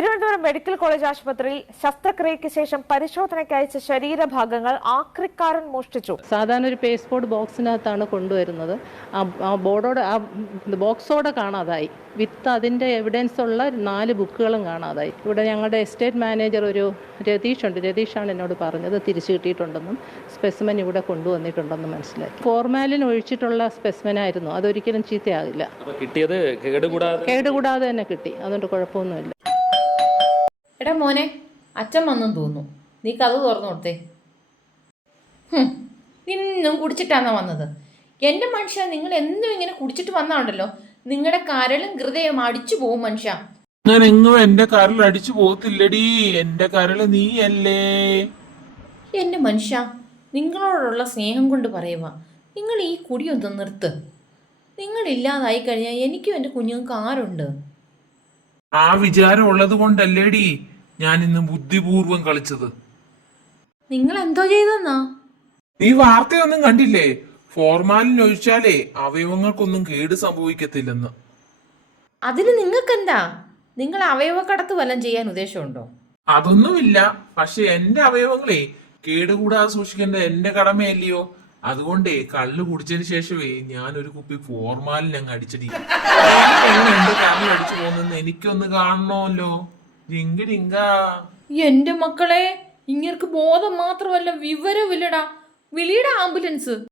Thiruvananthapuram medical college ആശുപത്രിയിൽ ശസ്ത്രക്രിയയ്ക്ക് ശേഷം പരിശോധനയ്ക്ക് അയച്ച ശരീരഭാഗങ്ങൾ ആക്രിക്കാരൻ മോഷ്ടിച്ചു. സാധാരണ ഒരു പേസ്റ്റ് ബോർഡ് ബോക്സിനകത്താണ് കൊണ്ടുവരുന്നത്. ആ ബോർഡോടെ ആ ബോക്സോടെ കാണാതായി. വിത്ത് അതിൻ്റെ എവിഡൻസ് ഉള്ള 4 ബുക്കുകളും കാണാതായി. ഇവിടെ ഞങ്ങളുടെ എസ്റ്റേറ്റ് മാനേജർ ഒരു രതീഷാണ് എന്നോട് പറഞ്ഞത് തിരിച്ചു കിട്ടിയിട്ടുണ്ടെന്നും സ്പെസിമെൻ ഇവിടെ കൊണ്ടുവന്നിട്ടുണ്ടെന്നും മനസ്സിലാക്കി. ഫോർമാലിൻ ഒഴിച്ചിട്ടുള്ള സ്പെസിമെനായിരുന്നു. അതൊരിക്കലും ചീത്തയാകില്ല. കിട്ടിയത് കേടുകൂടാതെ തന്നെ കിട്ടി. അതുകൊണ്ട് കുഴപ്പമൊന്നുമില്ല. എടാ മോനെ, അച്ഛൻ വന്നെന്ന് തോന്നുന്നു. നീ കഥ തുറന്നു കൊടുത്തേ. ഇന്നും കുടിച്ചിട്ടാണോ വന്നത്? എൻ്റെ മനുഷ്യ, നിങ്ങൾ എന്നും ഇങ്ങനെ കുടിച്ചിട്ട് വന്നാണ്ടല്ലോ, നിങ്ങളുടെ കരളും ഹൃദയം അടിച്ചു പോവും മനുഷ്യ. ഞാൻ എങ്ങും എന്റെ കരൾ അടിച്ചു പോകത്തില്ലടി. എന്റെ കരള് നീയല്ലേ. എൻ്റെ മനുഷ്യ, നിങ്ങളോടുള്ള സ്നേഹം കൊണ്ട് പറയുക, നിങ്ങൾ ഈ കുടിയൊന്ന് നിർത്ത്. നിങ്ങളില്ലാതായി കഴിഞ്ഞാൽ എനിക്കും എൻ്റെ കുഞ്ഞുങ്ങൾക്ക് ആരുണ്ട്? ആ വിചാരം ഉള്ളത് കൊണ്ടല്ലേടി ഞാൻ ഇന്ന് ബുദ്ധിപൂർവം കളിച്ചത്. നിങ്ങൾ എന്തോ ചെയ്തെന്നാ? നീ വാർത്തയൊന്നും കണ്ടില്ലേ? ഫോർമാലിൻ ഒഴിച്ചാലേ അവയവങ്ങൾക്കൊന്നും കേട് സംഭവിക്കത്തില്ലെന്ന്. അതിന് നിങ്ങൾക്കെന്താ? നിങ്ങൾ അവയവക്കടത്ത് വല്ലതും ചെയ്യാൻ ഉദ്ദേശമുണ്ടോ? അതൊന്നുമില്ല. പക്ഷെ എന്റെ അവയവങ്ങളെ കേടുകൂടാതെ സൂക്ഷിക്കേണ്ട എന്റെ കടമയല്ലയോ. അതുകൊണ്ടേ കള്ളു കുടിച്ചതിന് ശേഷമേ ഞാൻ ഒരു കുപ്പി ഫോർമാലിൻ അങ്ങ് അടിച്ചടി. എന്റെ കരൾ അടിച്ചു പോകുന്നെന്ന് എനിക്കൊന്ന് കാണണമല്ലോ. എന്റെ മക്കളെ, ഇങ്ങർക്ക് ബോധം മാത്രമല്ല വിവരമില്ലടാ. വിളിയുടെ ആംബുലൻസ്.